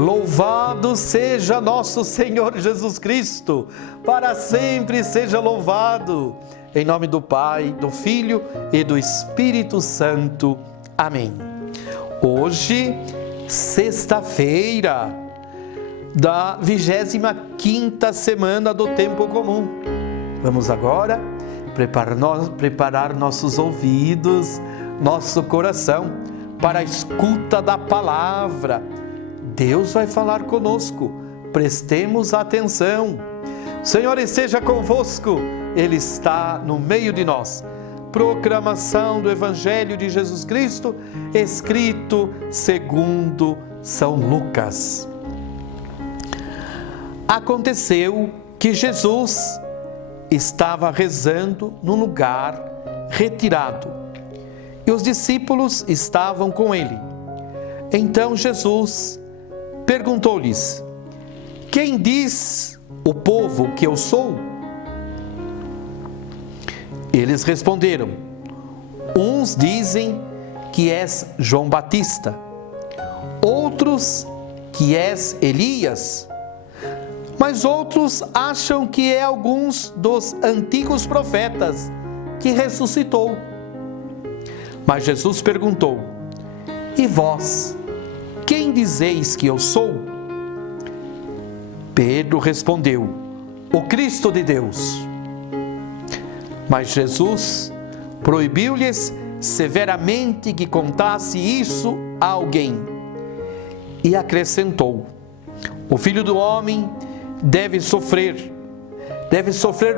Louvado seja nosso Senhor Jesus Cristo, para sempre seja louvado. Em nome do Pai, do Filho e do Espírito Santo. Amém. Hoje, sexta-feira da 25ª semana do Tempo Comum. Vamos agora preparar nossos ouvidos, nosso coração para a escuta da palavra. Deus vai falar conosco, prestemos atenção. O Senhor esteja convosco, Ele está no meio de nós. Proclamação do Evangelho de Jesus Cristo, escrito segundo São Lucas. Aconteceu que Jesus estava rezando num lugar retirado e os discípulos estavam com ele. Então Jesus perguntou-lhes: quem diz o povo que eu sou? Eles responderam: uns dizem que és João Batista, outros que és Elias, mas outros acham que é alguns dos antigos profetas que ressuscitou. Mas Jesus perguntou: e vós, quem dizeis que eu sou? Pedro respondeu: o Cristo de Deus. Mas Jesus proibiu-lhes severamente que contasse isso a alguém. E acrescentou: o Filho do Homem deve sofrer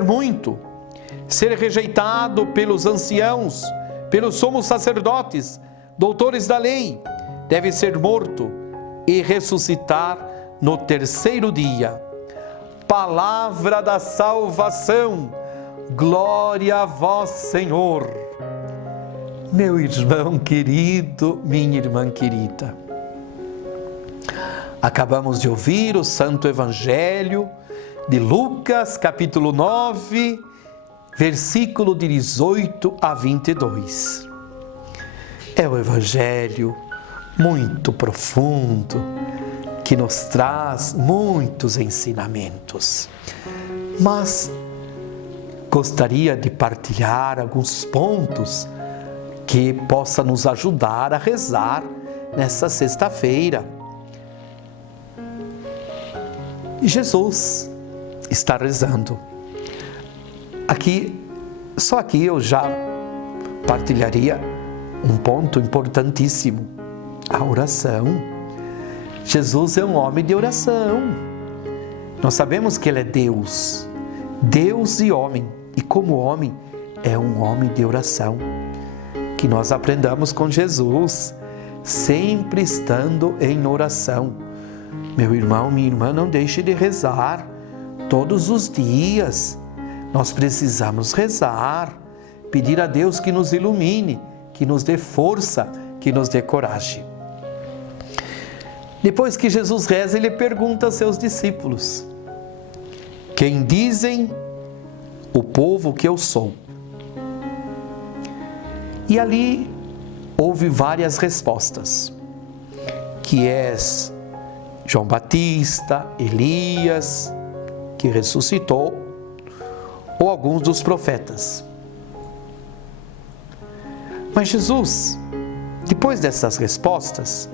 muito, ser rejeitado pelos anciãos, pelos sumos sacerdotes, doutores da lei, deve ser morto e ressuscitar no terceiro dia. Palavra da salvação, glória a vós, Senhor. Meu irmão querido, minha irmã querida, acabamos de ouvir o Santo Evangelho de Lucas, capítulo 9, versículo de 18 a 22. É um Evangelho muito profundo, que nos traz muitos ensinamentos. Mas gostaria de partilhar alguns pontos que possam nos ajudar a rezar nessa sexta-feira. Jesus está rezando. Só aqui eu já partilharia um ponto importantíssimo: a oração. Jesus é um homem de oração. Nós sabemos que Ele é Deus e homem, e como homem, é um homem de oração. Que nós aprendamos com Jesus, sempre estando em oração. Meu irmão, minha irmã, não deixe de rezar todos os dias. Nós precisamos rezar, pedir a Deus que nos ilumine, que nos dê força, que nos dê coragem. Depois que Jesus reza, Ele pergunta aos seus discípulos: quem dizem o povo que eu sou? E ali houve várias respostas: que és João Batista, Elias, que ressuscitou, ou alguns dos profetas. Mas Jesus, depois dessas respostas,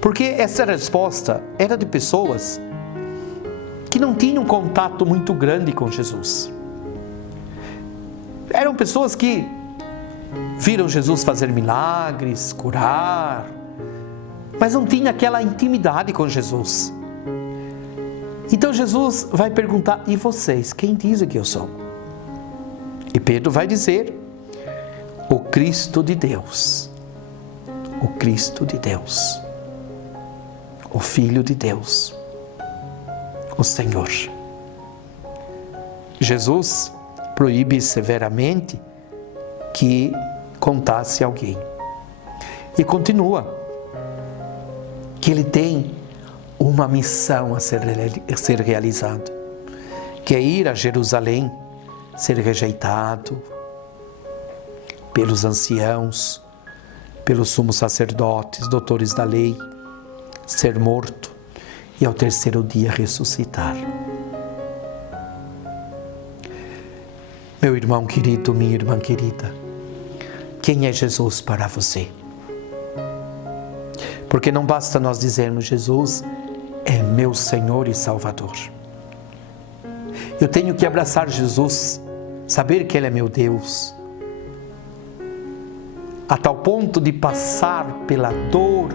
porque essa resposta era de pessoas que não tinham contato muito grande com Jesus. Eram pessoas que viram Jesus fazer milagres, curar, mas não tinha aquela intimidade com Jesus. Então Jesus vai perguntar: e vocês, quem dizem que eu sou? E Pedro vai dizer: o Cristo de Deus, o Cristo de Deus, o Filho de Deus, o Senhor. Jesus proíbe severamente que contasse alguém. E continua que ele tem uma missão a ser realizada, que é ir a Jerusalém, ser rejeitado pelos anciãos, pelos sumos sacerdotes, doutores da lei, ser morto e ao terceiro dia ressuscitar. Meu irmão querido, minha irmã querida, quem é Jesus para você? Porque não basta nós dizermos: Jesus é meu Senhor e Salvador. Eu tenho que abraçar Jesus, saber que Ele é meu Deus, a tal ponto de passar pela dor,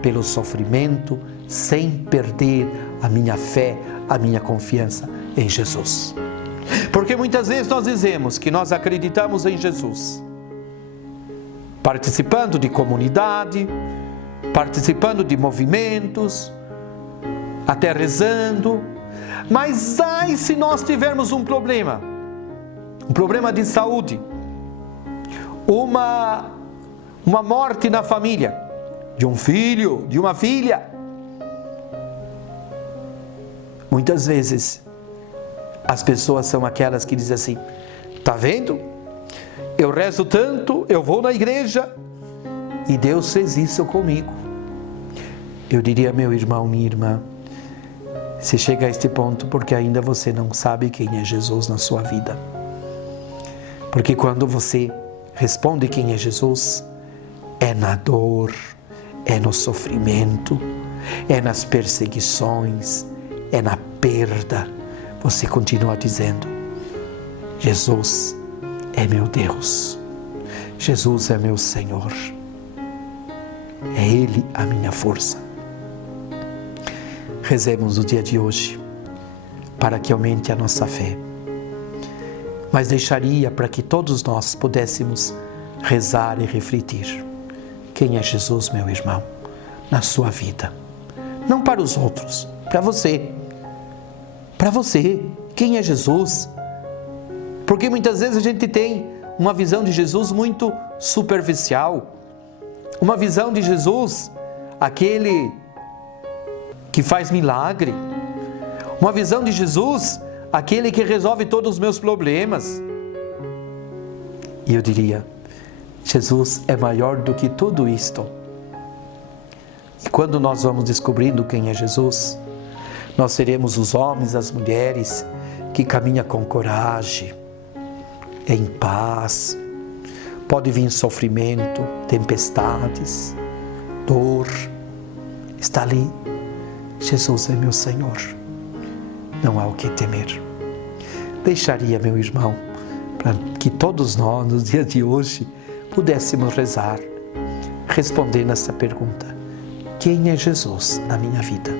pelo sofrimento, sem perder a minha fé, a minha confiança em Jesus. Porque muitas vezes nós dizemos que nós acreditamos em Jesus, participando de comunidade, participando de movimentos, até rezando, mas ai se nós tivermos um problema de saúde, uma morte na família, de um filho, de uma filha. Muitas vezes as pessoas são aquelas que dizem assim: tá vendo? Eu rezo tanto, eu vou na igreja e Deus fez isso comigo. Eu diria, meu irmão, minha irmã, se chega a este ponto porque ainda você não sabe quem é Jesus na sua vida. Porque quando você responde quem é Jesus, é na dor, é no sofrimento, é nas perseguições, é na perda. Você continua dizendo: Jesus é meu Deus, Jesus é meu Senhor, é Ele a minha força. Rezemos no dia de hoje para que aumente a nossa fé, mas deixaria para que todos nós pudéssemos rezar e refletir: quem é Jesus, meu irmão, na sua vida? Não para os outros, para você. Para você, quem é Jesus? Porque muitas vezes a gente tem uma visão de Jesus muito superficial, uma visão de Jesus, aquele que faz milagre, uma visão de Jesus, aquele que resolve todos os meus problemas. E eu diria: Jesus é maior do que tudo isto. E quando nós vamos descobrindo quem é Jesus, nós seremos os homens, as mulheres que caminham com coragem, em paz. Pode vir sofrimento, tempestades, dor, está ali. Jesus é meu Senhor, não há o que temer. Deixaria, meu irmão, para que todos nós, no dia de hoje, pudéssemos rezar, respondendo essa pergunta: quem é Jesus na minha vida?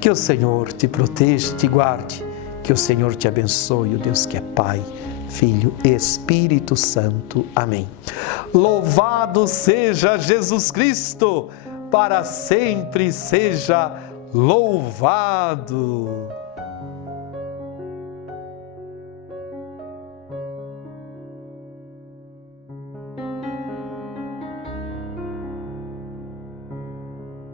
Que o Senhor te proteja, te guarde, que o Senhor te abençoe, o Deus que é Pai, Filho e Espírito Santo. Amém. Louvado seja Jesus Cristo, para sempre seja louvado.